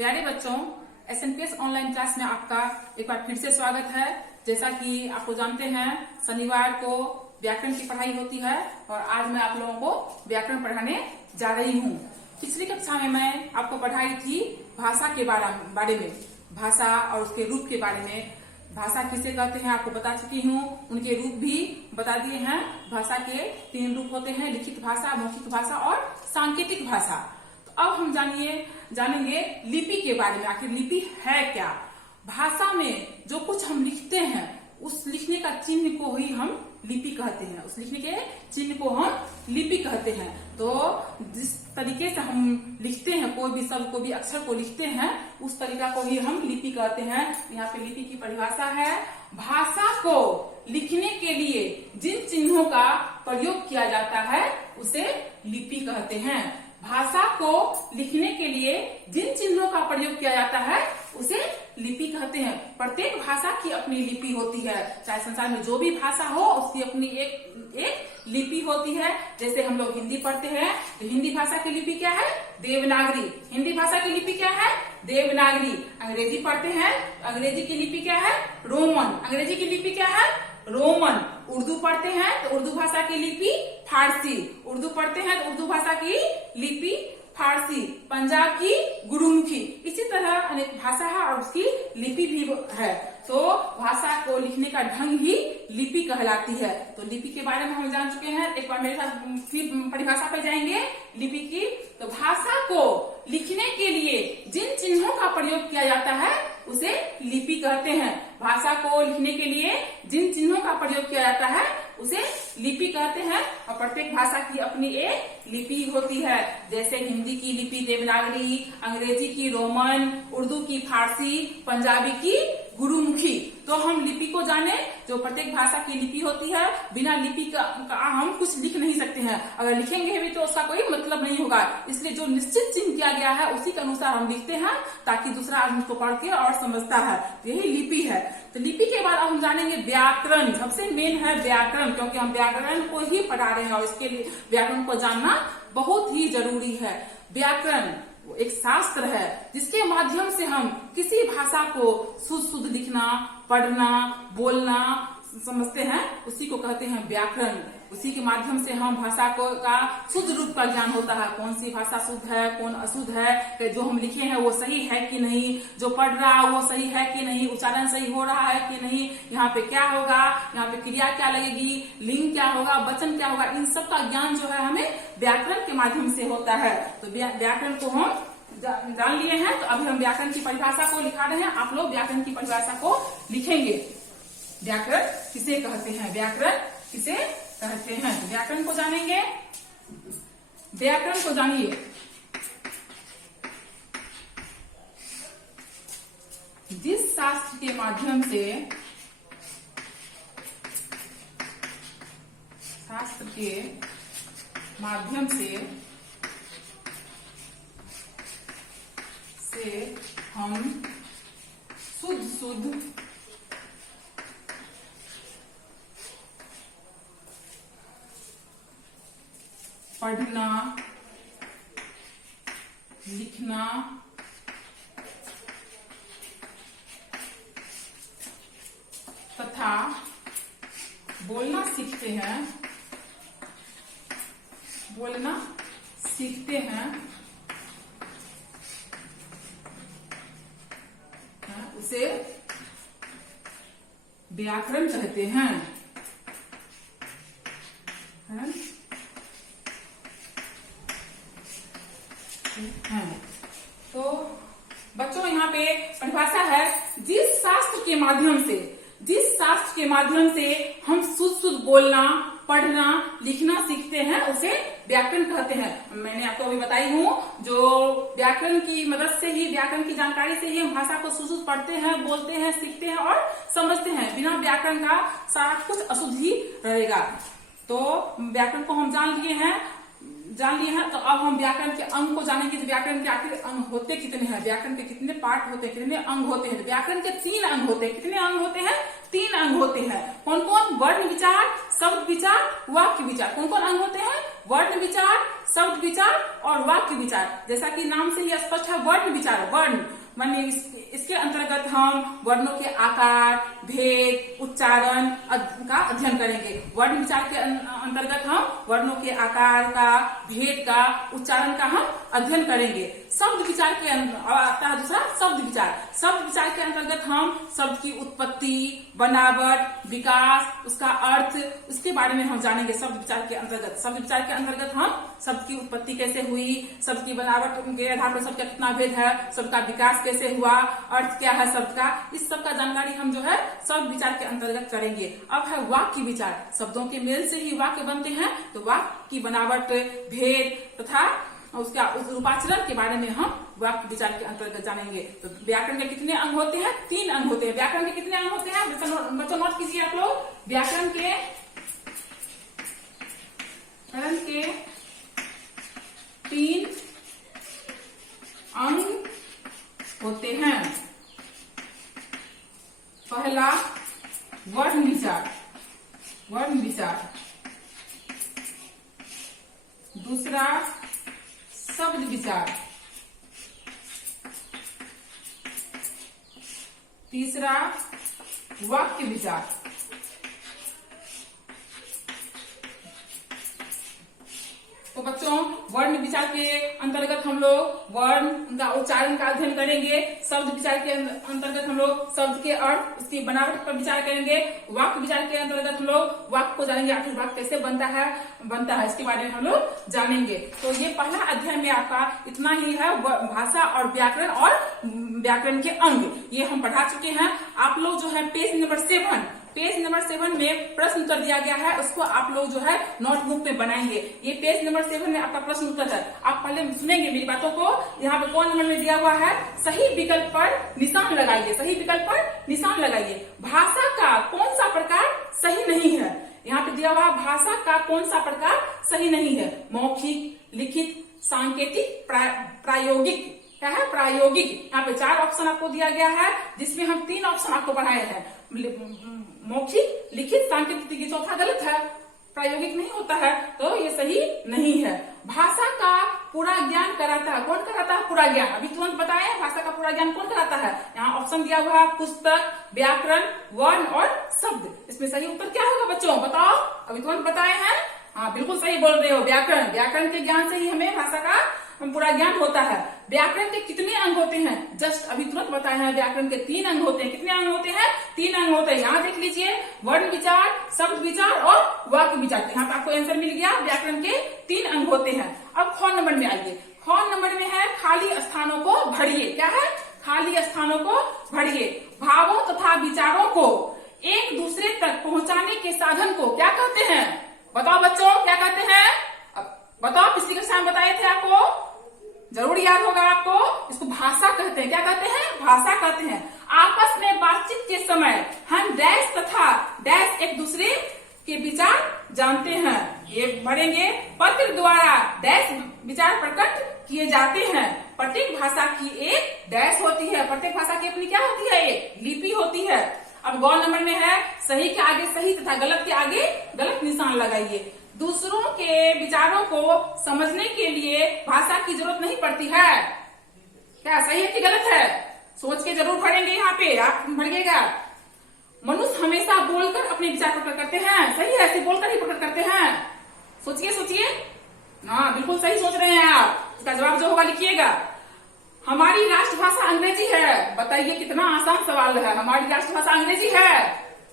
प्यारे बच्चों, एसएनपीएस online class में आपका एक बार फिर से स्वागत है। जैसा कि आपको जानते हैं, शनिवार को व्याकरण की पढ़ाई होती है और आज मैं आप लोगों को व्याकरण पढ़ाने जा रही हूँ। पिछली कक्षा में मैं आपको पढ़ाई थी भाषा के बारे में, भाषा और उसके रूप के बारे में। भाषा किसे कहते हैं आपको बता चुकी हूँ, उनके रूप भी बता दिए हैं। भाषा के 3 रूप होते हैं, लिखित भाषा, मौखिक भाषा और सांकेतिक भाषा। तो अब हम जानेंगे लिपि के बारे में। आखिर लिपि है क्या? भाषा में जो कुछ हम लिखते हैं उस लिखने का चिन्ह को ही हम लिपि कहते हैं, उस लिखने के चिन्ह को हम लिपि कहते हैं। तो जिस तरीके से हम लिखते हैं, कोई भी शब्द, कोई भी अक्षर को लिखते हैं, उस तरीका को ही हम लिपि कहते हैं। यहाँ पे लिपि की परिभाषा है, भाषा को लिखने के लिए जिन चिन्हों का प्रयोग किया जाता है उसे लिपि कहते हैं। भाषा को लिखने के लिए जिन चिन्हों का प्रयोग किया जाता है उसे लिपि कहते हैं। प्रत्येक भाषा की अपनी लिपि होती है, चाहे संसार में जो भी भाषा हो उसकी अपनी एक लिपि होती है। जैसे हम लोग हिंदी पढ़ते हैं तो हिंदी भाषा की लिपि क्या है? देवनागरी। हिंदी भाषा की लिपि क्या है? देवनागरी। अंग्रेजी पढ़ते हैं तो अंग्रेजी की लिपि क्या है? रोमन। अंग्रेजी की लिपि क्या है? रोमन। उर्दू पढ़ते हैं तो उर्दू भाषा की लिपि फारसी। उर्दू पढ़ते हैं तो उर्दू भाषा की लिपि फारसी। पंजाब की गुरुमुखी। इसी तरह अनेक भाषा है और उसकी लिपि भी है। तो भाषा को लिखने का ढंग ही लिपि कहलाती है। तो लिपि के बारे में हम जान चुके हैं। एक बार मेरे साथ फिर परिभाषा पर जाएंगे लिपि की। तो भाषा को लिखने के लिए जिन चिन्हों का प्रयोग किया जाता है उसे लिपि कहते हैं। भाषा को लिखने के लिए जिन चिन्हों का प्रयोग किया जाता है उसे लिपि कहते हैं। और प्रत्येक भाषा की अपनी एक लिपि होती है। जैसे हिंदी की लिपि देवनागरी, अंग्रेजी की रोमन, उर्दू की फारसी, पंजाबी की गुरुमुखी। तो हम लिपि को जाने, जो प्रत्येक भाषा की लिपि होती है। बिना लिपि का हम कुछ लिख नहीं सकते हैं। अगर लिखेंगे भी तो उसका कोई मतलब नहीं होगा। इसलिए जो निश्चित चिन्ह किया गया है उसी के अनुसार हम लिखते हैं, ताकि दूसरा आदमी उसको पढ़ के और समझता है। यही लिपि है। तो लिपि के बाद हम जानेंगे व्याकरण। सबसे मेन है व्याकरण, क्योंकि हम व्याकरण को ही पढ़ा रहे हैं और इसके लिए व्याकरण को जानना बहुत ही जरूरी है। व्याकरण एक शास्त्र है जिसके माध्यम से हम किसी भाषा को शुद्ध लिखना, पढ़ना, बोलना समझते हैं, उसी को कहते हैं व्याकरण। उसी के माध्यम से हम भाषा का शुद्ध रूप का ज्ञान होता है। कौन सी भाषा शुद्ध है, कौन अशुद्ध है, जो हम लिखे हैं वो सही है कि नहीं, जो पढ़ रहा है वो सही है कि नहीं, उच्चारण सही हो रहा है कि नहीं, यहाँ पे क्या होगा, यहाँ पे क्रिया क्या लगेगी, लिंग क्या होगा, वचन क्या होगा, इन सब का ज्ञान जो है हमें व्याकरण के माध्यम से होता है। तो व्याकरण को हम जान लिए हैं। तो अभी हम व्याकरण की परिभाषा को लिखा रहे हैं। आप लोग व्याकरण की परिभाषा को लिखेंगे। व्याकरण किसे कहते हैं? व्याकरण किसे कहते हैं? व्याकरण को जानेंगे। व्याकरण को जानिए। जिस शास्त्र के माध्यम से हम शुद्ध पढ़ना, लिखना, तथा बोलना सीखते हैं, उसे व्याकरण कहते हैं। तो बच्चों, यहाँ पे परिभाषा है, जिस शास्त्र के माध्यम से हम शुद्ध बोलना, पढ़ना, लिखना सीखते हैं उसे व्याकरण कहते हैं। मैंने आपको अभी बताई हूँ, जो व्याकरण की मदद से ही, व्याकरण की जानकारी से ही हम भाषा को शुद्ध पढ़ते हैं, बोलते हैं, सीखते हैं और समझते हैं। बिना व्याकरण का सारा कुछ अशुद्ध ही रहेगा। तो व्याकरण को हम जान लिए हैं। जान लिए हैं, तो अब हम व्याकरण के अंग को जानेंगे। तो व्याकरण के आखिर अंग होते कितने हैं, व्याकरण के कितने पार्ट होते हैं, कितने अंग होते हैं। तो व्याकरण के 3 अंग होते हैं। कितने अंग होते हैं? 3 अंग होते हैं। कौन कौन? वर्ण विचार, शब्द विचार, वाक्य विचार। कौन कौन अंग होते हैं? वर्ण विचार, शब्द विचार और वाक्य विचार। जैसा कि नाम से ही स्पष्ट है, वर्ण विचार। वर्ण माने इसके अंतर्गत हम वर्णों के आकार, भेद, उच्चारण का अध्ययन करेंगे। वर्ण विचार के अंतर्गत हम वर्णों के आकार का, भेद का, उच्चारण का हम अध्ययन करेंगे। शब्द विचार के आता है दूसरा शब्द विचार। शब्द विचार के अंतर्गत हम शब्द की उत्पत्ति, बनावट, विकास, उसका अर्थ, उसके बारे में हम जानेंगे। शब्द विचार के अंतर्गत, शब्द विचार के अंतर्गत हम शब्द की उत्पत्ति कैसे हुई, शब्द की बनावट के आधार पर शब्द का कितना भेद है, शब्द का विकास कैसे हुआ, अर्थ क्या है शब्द का, इस सब का जानकारी हम जो है शब्द विचार के अंतर्गत करेंगे। अब है वाक्य विचार। शब्दों के मेल से ही वाक्य बनते हैं, तो वाक्य की बनावट, भेद तथा उसका उस रूपाचरण के बारे में हम वाक्य विचार के अंतर्गत जानेंगे। तो व्याकरण के कितने अंग होते हैं? 3 अंग होते हैं। व्याकरण के कितने अंग होते हैं? बच्चों नोट कीजिए आप लोग। व्याकरण के 3 अंग होते हैं। पहला वर्ण विचार, वर्ण विचार। दूसरा शब्द विचार। तीसरा वाक्य विचार। तो बच्चों वर्ण विचार के अंतर्गत हम लोग वर्ण, उनका उच्चारण का अध्ययन करेंगे। शब्द विचार के अंतर्गत हम लोग शब्द के अर्थ, उसकी बनावट पर विचार करेंगे। वाक्य विचार के अंतर्गत हम लोग वाक्य को जानेंगे, आखिर वाक्य कैसे बनता है इसके बारे में हम लोग जानेंगे। तो ये पहला अध्याय में आपका इतना ही है, भाषा और व्याकरण और व्याकरण के अंग ये हम पढ़ा चुके हैं। आप लोग जो है पेज नंबर 7 में प्रश्न उत्तर दिया गया है, उसको आप लोग जो है नोटबुक में बनाएंगे। ये पेज नंबर 7 में आपका प्रश्न उत्तर है। आप पहले सुनेंगे मेरी बातों को। यहाँ पे कौन नंबर में दिया हुआ है? सही विकल्प पर निशान लगाइए, सही विकल्प पर निशान लगाइए। भाषा का कौन सा प्रकार सही नहीं है? यहाँ पे दिया हुआ भाषा का कौन सा प्रकार सही नहीं है? मौखिक, लिखित, सांकेतिक, प्रायोगिक। क्या है? प्रायोगिक। यहाँ पे 4 ऑप्शन आपको दिया गया है, जिसमें हम 3 ऑप्शन आपको बढ़ाए हैं। मौखिक, लिखित, सांकेतिक। चौथा गलत है, प्रायोगिक नहीं होता है, तो ये सही नहीं है। भाषा का पूरा ज्ञान कराता है। कौन कराता है पूरा ज्ञान? अभी तुरंत बताए भाषा का पूरा ज्ञान कौन कराता है। यहाँ ऑप्शन दिया हुआ है पुस्तक, व्याकरण, वर्ण और शब्द। इसमें सही उत्तर क्या होगा बच्चों? बताओ। अभी तुरंत बताए हैं। हाँ बिल्कुल सही बोल रहे हो। व्याकरण, व्याकरण के ज्ञान से ही हमें भाषा का पूरा ज्ञान होता है। व्याकरण के कितने अंग होते हैं? जस्ट अभी तुरंत बताया है, व्याकरण के 3 अंग होते हैं। कितने अंग होते हैं? 3 अंग होते हैं। यहाँ देख लीजिए, वर्ण विचार, शब्द विचार और वाक्य विचार। यहाँ पे आपको आंसर मिल गया, व्याकरण के 3 अंग होते हैं। अब ख नंबर में आइए। ख नंबर में है खाली स्थानों को भरिए। क्या है? खाली स्थानों को भरिए। भावों तथा विचारों को एक दूसरे तक पहुंचाने के साधन को क्या कहते हैं? बताओ बच्चों, क्या कहते हैं? बताओ, पिछली कक्षा में बताए थे आपको, जरूर याद होगा आपको। इसको भाषा कहते हैं। क्या कहते हैं? भाषा कहते हैं। आपस में बातचीत के समय हम डैश तथा डैश एक दूसरे के विचार जानते हैं। ये भरेंगे। पत्र द्वारा डैश विचार प्रकट किए जाते हैं। प्रत्येक भाषा की एक डैश होती है। प्रत्येक भाषा की अपनी क्या होती है? एक लिपि होती है। अब गौ नंबर में है, सही के आगे सही तथा गलत के आगे गलत निशान लगाइए। दूसरों के विचारों को समझने के लिए भाषा की जरूरत नहीं पड़ती है। क्या सही है कि गलत है? सोच के जरूर पढ़ेंगे। यहाँ पे आप पढ़िएगा। मनुष्य हमेशा बोलकर अपने विचार प्रकट करते हैं। सही है, ऐसे बोलकर ही प्रकट करते हैं। सोचिए। हाँ बिल्कुल सही सोच रहे हैं आप। इसका जवाब जो होगा लिखिएगा। हमारी राष्ट्रभाषा अंग्रेजी है। बताइए, कितना आसान सवाल है। हमारी राष्ट्रभाषा अंग्रेजी है।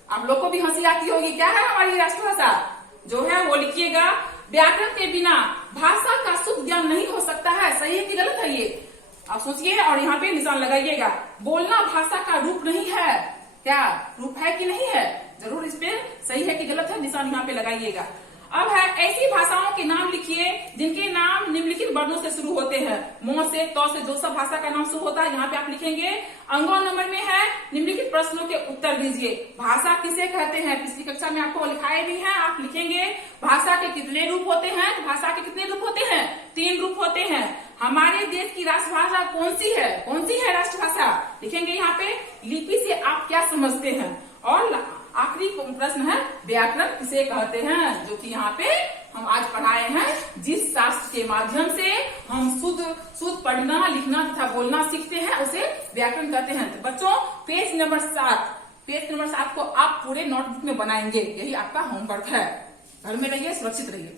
आप लोग को भी हंसी आती होगी। क्या है हमारी राष्ट्रभाषा? जो है वो लिखिएगा। व्याकरण के बिना भाषा का शुद्ध ज्ञान नहीं हो सकता है। सही है कि गलत है? ये आप सोचिए और यहाँ पे निशान लगाइएगा। बोलना भाषा का रूप नहीं है। क्या रूप है कि नहीं है? जरूर इस पे सही है कि गलत है निशान यहाँ पे लगाइएगा। अब है ऐसी भाषाओं के नाम लिखिए जिनके नाम निम्नलिखित वर्णों से शुरू होते हैं। म से, त से, जो सब भाषा का नाम शुरू होता है यहाँ पे आप लिखेंगे। अंगों नंबर में है निम्नलिखित प्रश्नों के उत्तर दीजिए। भाषा किसे कहते हैं, पिछली कक्षा में आपको लिखाए भी हैं, आप लिखेंगे भाषा के कितने रूप होते हैं। तो भाषा के कितने रूप होते हैं, 3 रूप होते हैं। हमारे देश की राष्ट्रभाषा कौन सी है, कौन सी है राष्ट्रभाषा, लिखेंगे यहाँ पे। लिपि से आप क्या समझते हैं, और आखिरी प्रश्न है व्याकरण किसे कहते हैं, जो कि यहाँ पे हम आज पढ़ाए हैं। जिस शास्त्र के माध्यम से हम शुद्ध पढ़ना, लिखना तथा बोलना सीखते हैं उसे व्याकरण कहते हैं। तो बच्चों पेज नंबर 7 को आप पूरे नोटबुक में बनाएंगे, यही आपका होमवर्क है। घर में रहिए, सुरक्षित रहिए।